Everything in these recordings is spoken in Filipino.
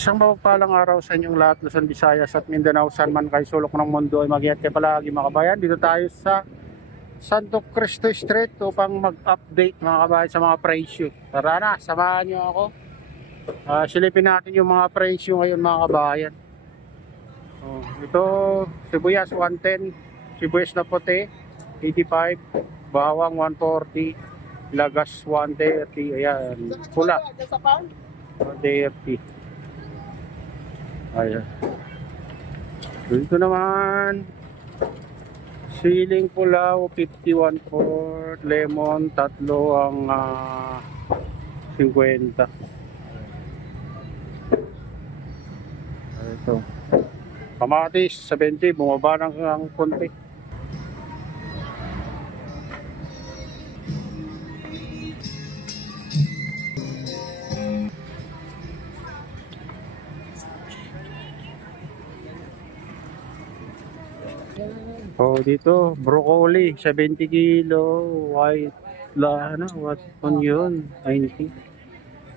Isang mapagpalang araw sa inyong lahat, Luzon, Visayas at Mindanao, saan man kayo sulok ng mundo ay mag-iingat kayo palagi mga kabayan. Dito tayo sa Santo Cristo Street upang mag-update mga kabayan sa mga presyo. Tara na, samahan nyo ako. Silipin natin yung mga presyo ngayon mga kabayan. Ito, sibuyas 110, sibuyas na puti 85, bawang 140, lagas 130, ayan, pula 130. Ayan. Dito naman siling pulaw 51 for lemon, tatlo ang 50. Ito. Kamatis 70, bumaba ng konti. Dito broccoli 70 kilo, white what onion 90,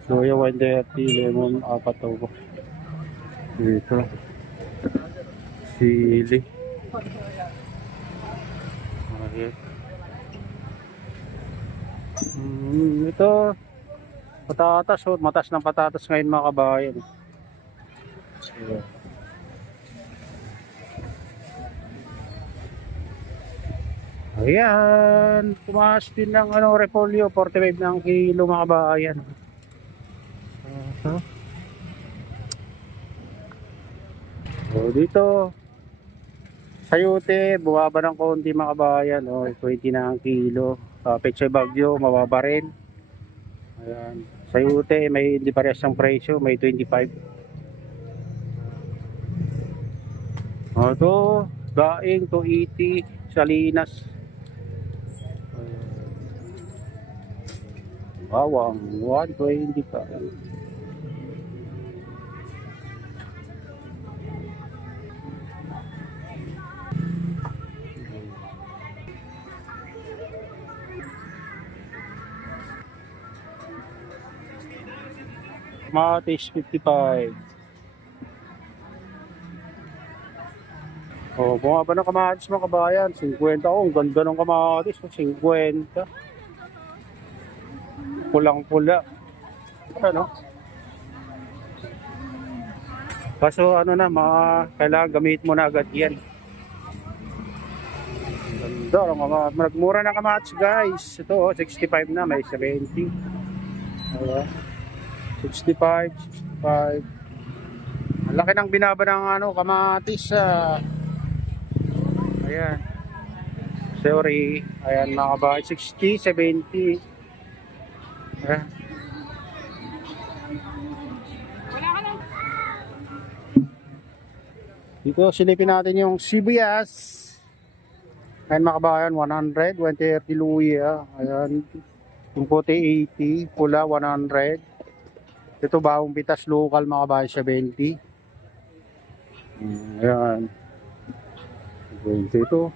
soya 130, lemon 4. Dito sili. Okay. Ito patatas, matas ng patatas ngayon mga kabayan. Ayan, tumaas din ng repolyo, 45 ng kilo mga kabayan. Dito sayote, bumaba ng konti mga kabayan, 20 na ang kilo. Pechay Bagyo, mababa rin. Ayan, sayote may hindi parehas ang presyo, may 25. Ito, daing 280, salinas. Bawang 120 pa. Kamatis 55. Bumaba ng kamatis mga kabayan, 50. Ang ganda ng kamatis, 50. Pulang-pula. Ano? Kaso kailangan gamit mo na agad yan. Ganda ng kamatis. Nagmura ng kamatis guys. Ito 65 na, may 70. Ayan. 65. Ang laki ng binaba ng kamatis. Ayan. Sorry. Ayan mga kabayan. 60, 70. Ayan. Dito silipin natin yung sibuyas. Ayan mga kabayan, 100, 130 luya. Ayan. Yung puti 80, pula 100. Ito bawang bitas local mga kabayan, 70. Ayan. 20 ito.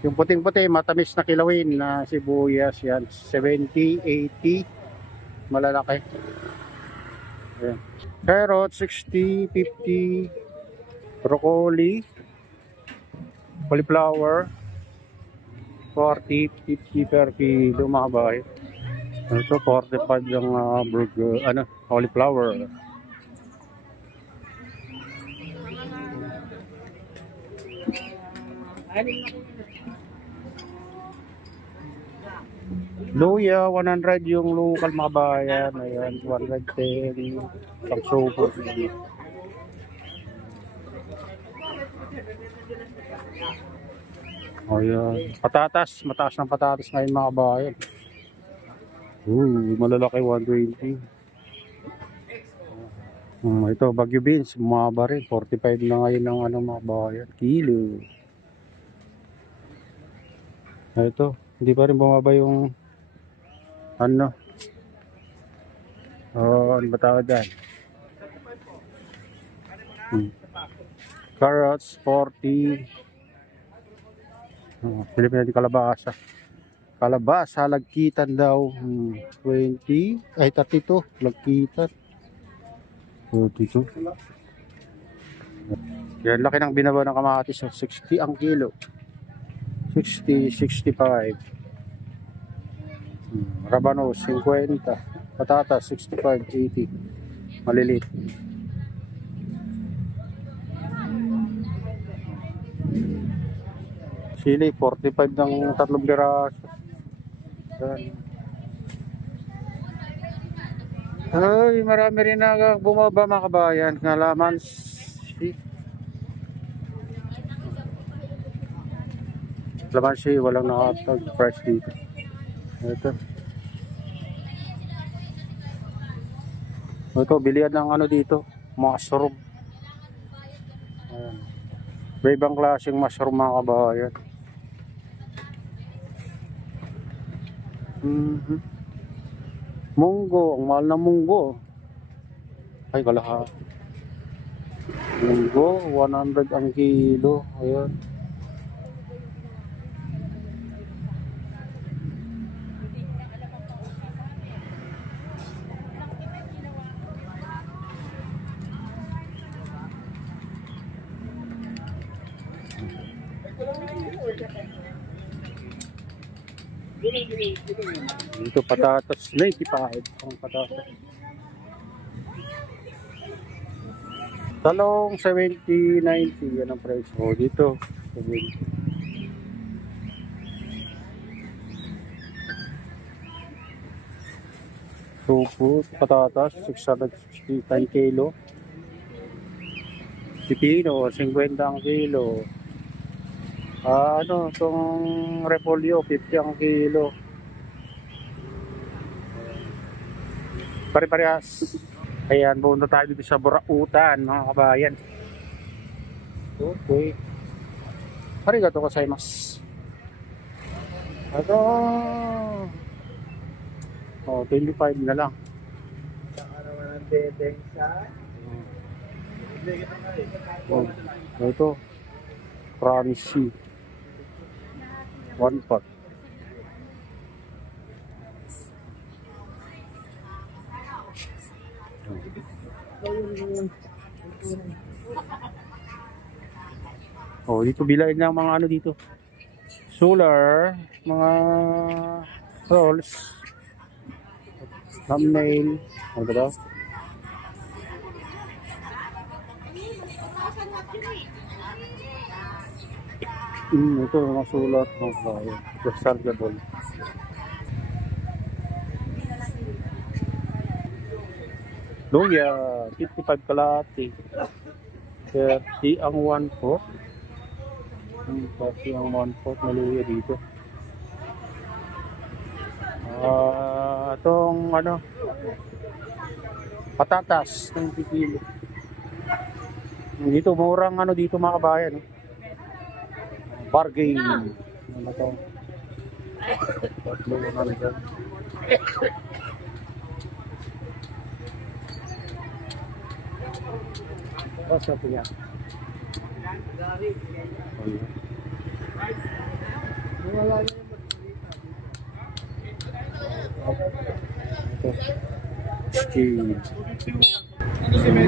Yung puting-puti, matamis na kilawin na sibuyas, yan. 70, 80. Malalaki. Ayan. Carrot, 60, 50. Broccoli. Cauliflower. 40, 50 per kilo mga kabayan. Ito 45 yung cauliflower. Luya 100 yung local mga bayan. Ayan, 110 pang supo. Ayan, patatas, mataas ng patatas ngayon mga bayan. Malalaki 120. Ito Bagyo beans, bumaba rin 45 na ngayon ng mga bayan kilo. Ito, hindi pa rin bumaba yung ano ba tawag dyan? Carrots 40. Pilipin natin kalabasa. Kalabasa, lagkitan daw. 20, ay 32, lagkitan. Dito. Yan, laki ng binaba ng kamatis. 60 ang kilo. 60, 65. Rabanos, 50. Patatas, 65, 80. Malilit. Sili, 45 ng 3 piraso. Yan. Ay, marami rin na bumaba mga kabayan. Ngalaman Lamansi, walang nakatag price dito. Ito. Ito, bilihan ng ano dito, mushroom. Ayan. Ibang klaseng mushroom mga kabayan. Munggo, ang mahal na munggo. Ay, kalaha. Munggo, 100 ang kilo. Ayan. Dito patatas, 95 ang patatas. Talong 70, 90 yan ang price. Oh, dito 70. Tupo, patatas 660 10 kilo. Pipino 50 ang kilo. Ano, itong repolyo 50 ang kilo. Pare-parehas. Ayan, bumunta tayo dito sa Burautan mga kabayan. Okay. Arigato gozaimasu. Ito. Oh, 25 na lang. Oh, ito. Crunchy. 1 pot. Oh, dito bilain lang mga ano dito. Solar, mga rolls, thumbnail, ano ba daw? Ito mga solar, rechargeable. Luya, 55 kalahati. 30 ang 1/4. 30 ang 1/4 na luya dito. Itong ano, patatas, 20 kilo. Dito, murang ano dito mga kabayan. Bargain. Ano to? Tatlo na dyan. Basta po yan.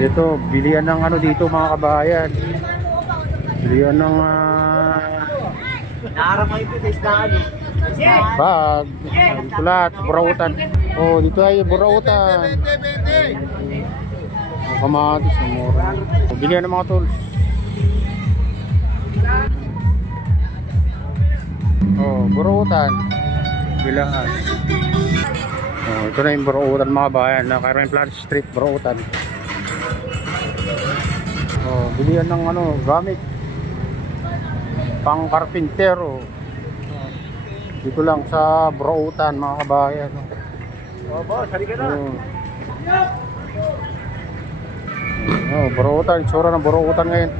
Ito, bilihan ng ano dito mga kabayan. Bilihan ng bag, sulat, burautan. Oh, dito ay burautan. Kamatis, mura. Bilihan ng mga tools. Oh, burautan. Bilangan. Oh, ito na yung burautan mga bayan. Carmen Plaza Street, burautan. Oh, bilihan ng ano, gamit. Pang karpintero. Dito lang sa burautan mga kabayan. Oh, boss, halika na. Oh, burautan, itsura ng burautan ngayon.